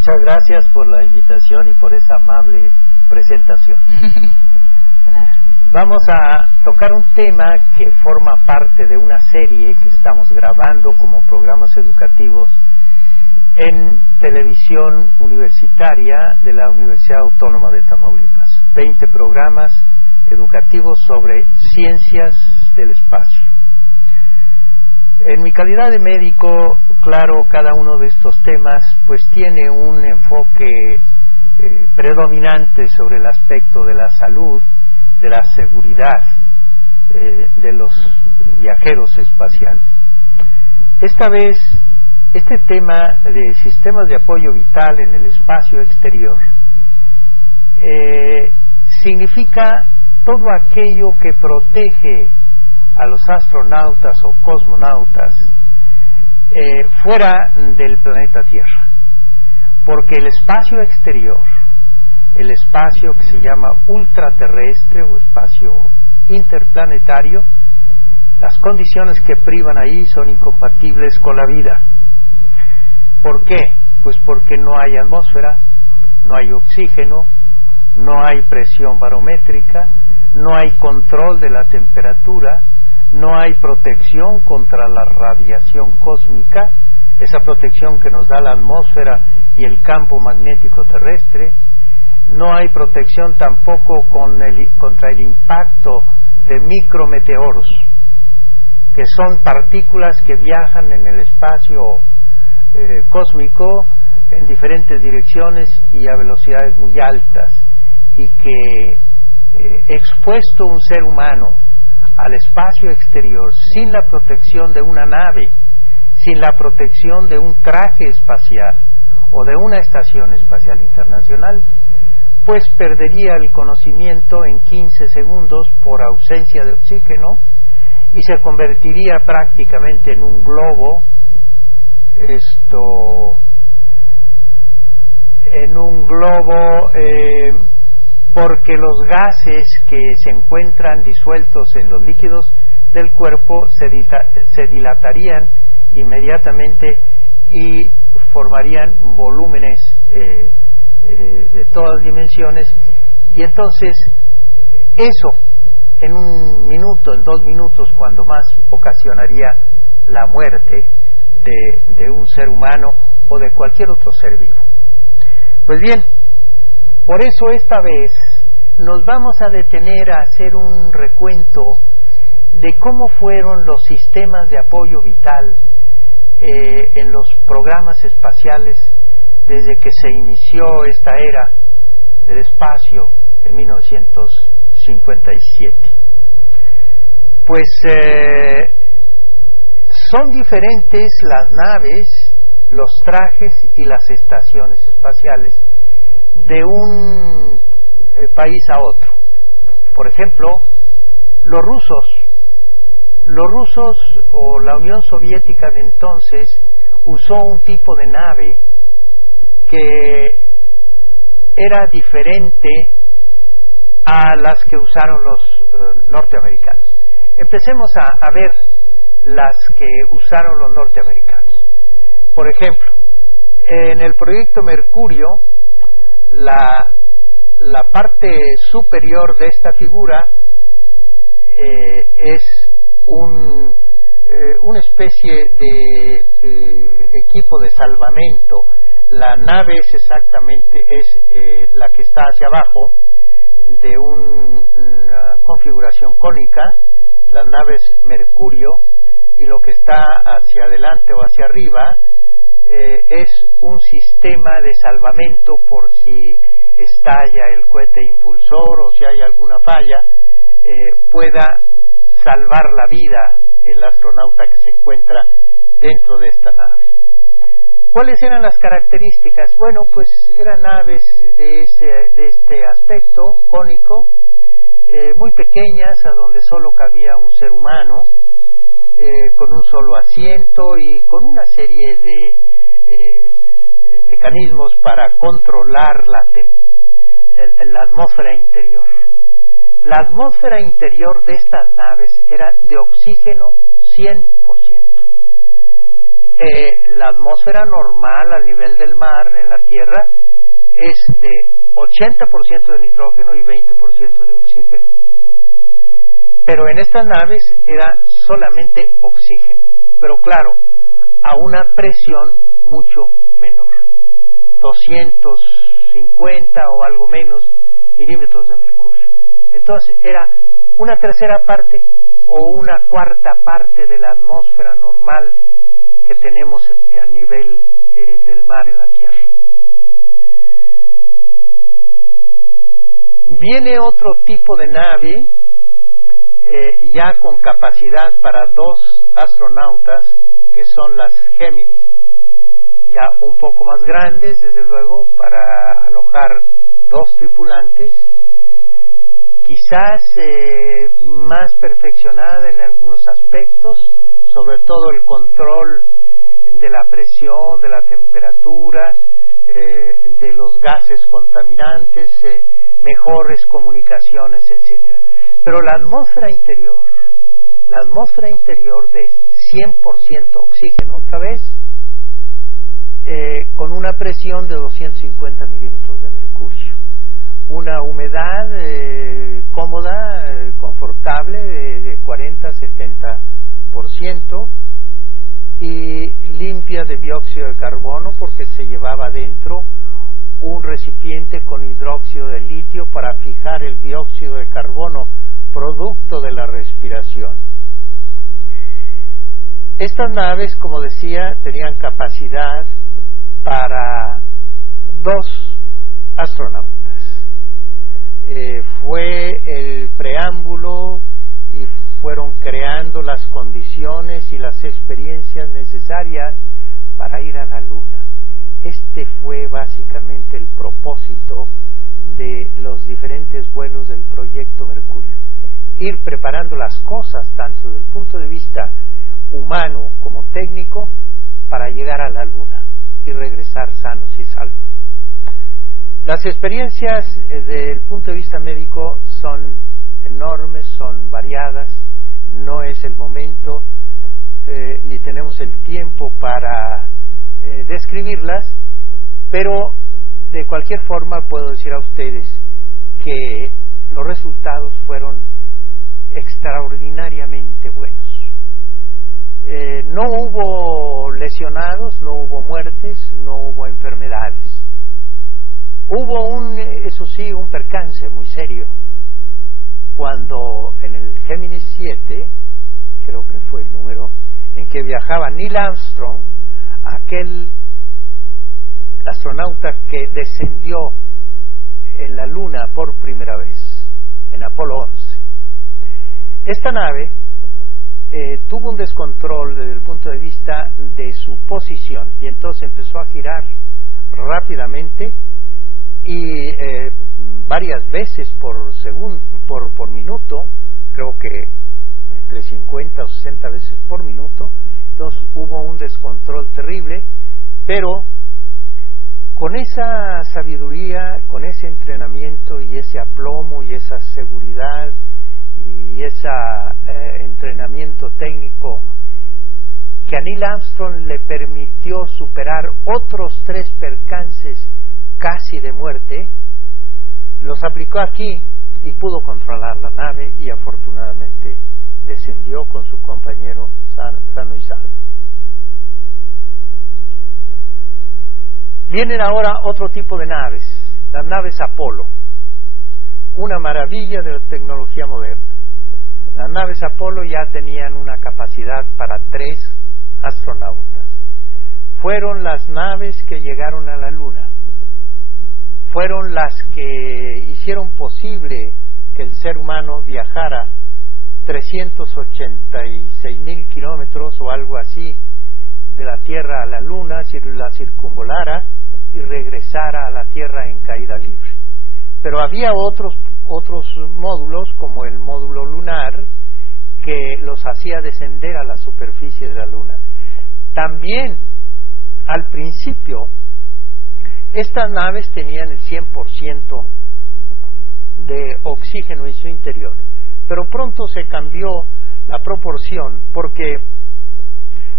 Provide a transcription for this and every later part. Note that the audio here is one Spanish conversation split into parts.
Muchas gracias por la invitación y por esa amable presentación. Vamos a tocar un tema que forma parte de una serie que estamos grabando como programas educativos en televisión universitaria de la Universidad Autónoma de Tamaulipas. 20 programas educativos sobre ciencias del espacio. En mi calidad de médico, claro, cada uno de estos temas pues tiene un enfoque predominante sobre el aspecto de la salud, de la seguridad de los viajeros espaciales. Esta vez, este tema de sistemas de apoyo vital en el espacio exterior significa todo aquello que protege a los astronautas o cosmonautas fuera del planeta Tierra, porque el espacio exterior, el espacio que se llama ultraterrestre o espacio interplanetario, las condiciones que privan ahí son incompatibles con la vida. ¿Por qué? Pues porque no hay atmósfera, no hay oxígeno, no hay presión barométrica, no hay control de la temperatura, no hay protección contra la radiación cósmica, esa protección que nos da la atmósfera y el campo magnético terrestre. No hay protección tampoco contra el impacto de micrometeoros, que son partículas que viajan en el espacio cósmico en diferentes direcciones y a velocidades muy altas, y que expuesto un ser humano al espacio exterior sin la protección de una nave, sin la protección de un traje espacial o de una estación espacial internacional, pues perdería el conocimiento en 15 segundos por ausencia de oxígeno y se convertiría prácticamente en un globo, porque los gases que se encuentran disueltos en los líquidos del cuerpo se dilatarían inmediatamente y formarían volúmenes de todas dimensiones, y entonces eso en un minuto, en 2 minutos cuando más, ocasionaría la muerte de un ser humano o de cualquier otro ser vivo. Pues bien, por eso esta vez nos vamos a detener a hacer un recuento de cómo fueron los sistemas de apoyo vital en los programas espaciales desde que se inició esta era del espacio en 1957. Pues son diferentes las naves, los trajes y las estaciones espaciales de un país a otro. Por ejemplo, los rusos o la Unión Soviética de entonces usó un tipo de nave que era diferente a las que usaron los norteamericanos. Empecemos a ver las que usaron los norteamericanos. Por ejemplo, en el proyecto Mercurio, la parte superior de esta figura es una especie de equipo de salvamento. La nave es exactamente la que está hacia abajo, de una configuración cónica. La nave es Mercurio, y lo que está hacia adelante o hacia arriba es un sistema de salvamento por si estalla el cohete impulsor o si hay alguna falla, pueda salvar la vida el astronauta que se encuentra dentro de esta nave. ¿Cuáles eran las características? Bueno, pues eran naves de este aspecto cónico, muy pequeñas, a donde solo cabía un ser humano, con un solo asiento y con una serie de mecanismos para controlar la atmósfera interior. La atmósfera interior de estas naves era de oxígeno 100%. la atmósfera normal al nivel del mar en la Tierra es de 80% de nitrógeno y 20% de oxígeno. Pero en estas naves era solamente oxígeno, pero claro, a una presión mucho menor, 250 o algo menos milímetros de mercurio. Entonces era una tercera parte o una cuarta parte de la atmósfera normal que tenemos a nivel del mar en la Tierra. Viene otro tipo de nave ya con capacidad para 2 astronautas, que son las Géminis, ya un poco más grandes, desde luego, para alojar 2 tripulantes, quizás más perfeccionada en algunos aspectos, sobre todo el control de la presión, de la temperatura, de los gases contaminantes, mejores comunicaciones, etcétera. Pero la atmósfera interior de 100% oxígeno, otra vez, con una presión de 250 milímetros de mercurio, una humedad cómoda, confortable, de 40-70%, y limpia de dióxido de carbono, porque se llevaba dentro un recipiente con hidróxido de litio para fijar el dióxido de carbono producto de la respiración. Estas naves, como decía, tenían capacidad para 2 astronautas. Fue el preámbulo y fueron creando las condiciones y las experiencias necesarias para ir a la Luna. Este fue básicamente el propósito de los diferentes vuelos del proyecto Mercurio. Ir preparando las cosas, tanto desde el punto de vista humano como técnico, para llegar a la Luna y regresar sanos y salvos. Las experiencias desde el punto de vista médico son enormes, son variadas. No es el momento ni tenemos el tiempo para describirlas, pero de cualquier forma puedo decir a ustedes que los resultados fueron extraordinariamente buenos. No hubo lesionados, no hubo muertes, no hubo enfermedades. Hubo eso sí, un percance muy serio cuando en el Géminis 7, creo que fue el número en que viajaba Neil Armstrong, aquel astronauta que descendió en la Luna por primera vez, en Apolo 11. Esta nave tuvo un descontrol desde el punto de vista de su posición, y entonces empezó a girar rápidamente y varias veces por minuto, creo que entre 50 o 60 veces por minuto. Entonces hubo un descontrol terrible, pero con esa sabiduría, con ese entrenamiento y ese aplomo y esa seguridad y ese entrenamiento técnico que a Neil Armstrong le permitió superar otros 3 percances casi de muerte, los aplicó aquí y pudo controlar la nave, y afortunadamente descendió con su compañero sano y salvo. Vienen ahora otro tipo de naves, las naves Apolo, una maravilla de la tecnología moderna. Las naves Apolo ya tenían una capacidad para 3 astronautas. Fueron las naves que llegaron a la Luna. Fueron las que hicieron posible que el ser humano viajara 386.000 kilómetros o algo así de la Tierra a la Luna, la circunvolara y regresara a la Tierra en caída libre. Pero había otros módulos, como el módulo lunar, que los hacía descender a la superficie de la Luna. También, al principio, estas naves tenían el 100% de oxígeno en su interior, pero pronto se cambió la proporción, porque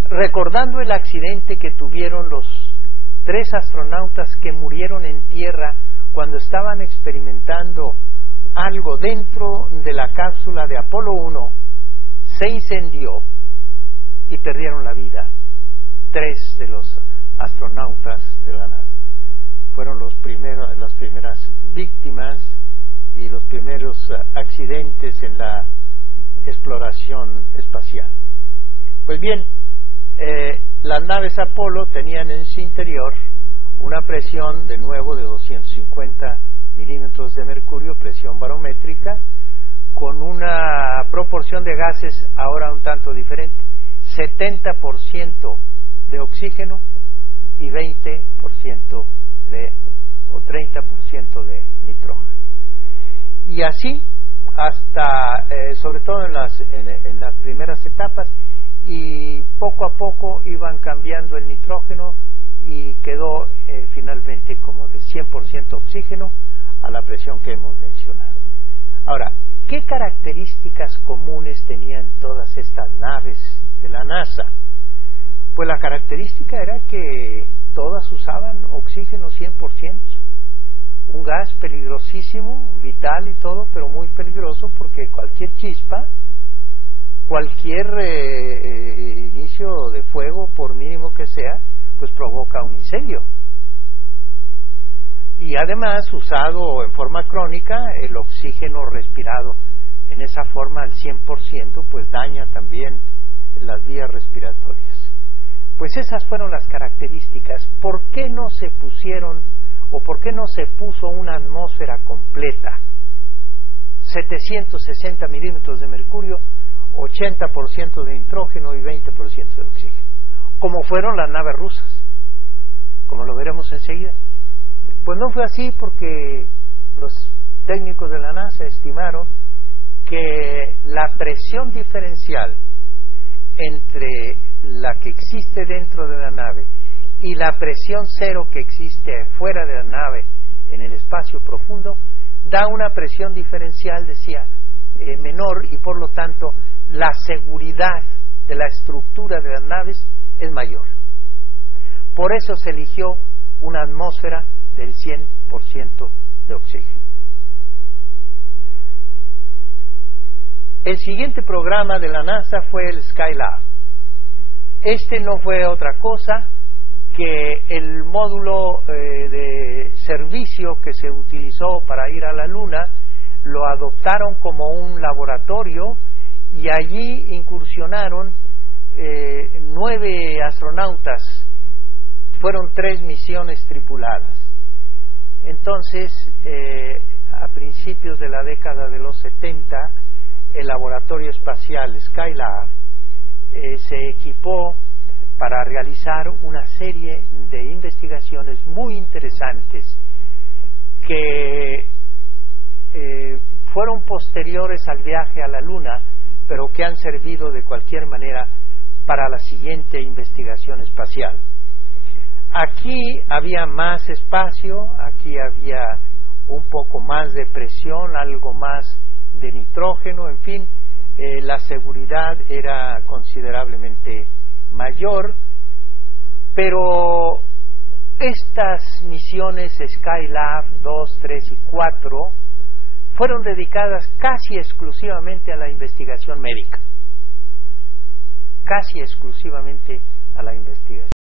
recordando el accidente que tuvieron los 3 astronautas que murieron en tierra cuando estaban experimentando algo dentro de la cápsula de Apolo 1, se incendió y perdieron la vida 3 de los astronautas de la NASA. Fueron las primeras víctimas y los primeros accidentes en la exploración espacial. Pues bien, las naves Apolo tenían en su interior una presión de nuevo de 250 milímetros de mercurio, presión barométrica, con una proporción de gases ahora un tanto diferente, 70% de oxígeno y 20% o 30% de nitrógeno. Y así hasta, sobre todo en las primeras etapas, y poco a poco iban cambiando el nitrógeno y quedó finalmente como de 100% oxígeno a la presión que hemos mencionado. Ahora, ¿qué características comunes tenían todas estas naves de la NASA? Pues la característica era que todas usaban oxígeno 100%, un gas peligrosísimo, vital y todo, pero muy peligroso porque cualquier chispa, cualquier inicio de fuego, por mínimo que sea, pues provoca un incendio. Y además, usado en forma crónica, el oxígeno respirado en esa forma al 100%, pues daña también las vías respiratorias. Pues esas fueron las características. ¿Por qué no se pusieron o por qué no se puso una atmósfera completa? 760 milímetros de mercurio, 80% de nitrógeno y 20% de oxígeno, como fueron las naves rusas, como lo veremos enseguida. Pues no fue así porque los técnicos de la NASA estimaron que la presión diferencial entre la que existe dentro de la nave y la presión cero que existe fuera de la nave en el espacio profundo da una presión diferencial, decía, menor, y por lo tanto la seguridad de la estructura de las naves es mayor. Por eso se eligió una atmósfera del 100% de oxígeno. El siguiente programa de la NASA fue el Skylab. Este no fue otra cosa que el módulo de servicio que se utilizó para ir a la Luna. Lo adoptaron como un laboratorio y allí incursionaron 9 astronautas. Fueron 3 misiones tripuladas. Entonces, a principios de la década de los 70, el laboratorio espacial Skylab se equipó para realizar una serie de investigaciones muy interesantes que fueron posteriores al viaje a la Luna, pero que han servido de cualquier manera para la siguiente investigación espacial. Aquí había más espacio, aquí había un poco más de presión, algo más de nitrógeno, en fin, la seguridad era considerablemente mayor, pero estas misiones Skylab 2, 3 y 4 fueron dedicadas casi exclusivamente a la investigación médica, casi exclusivamente a la investigación.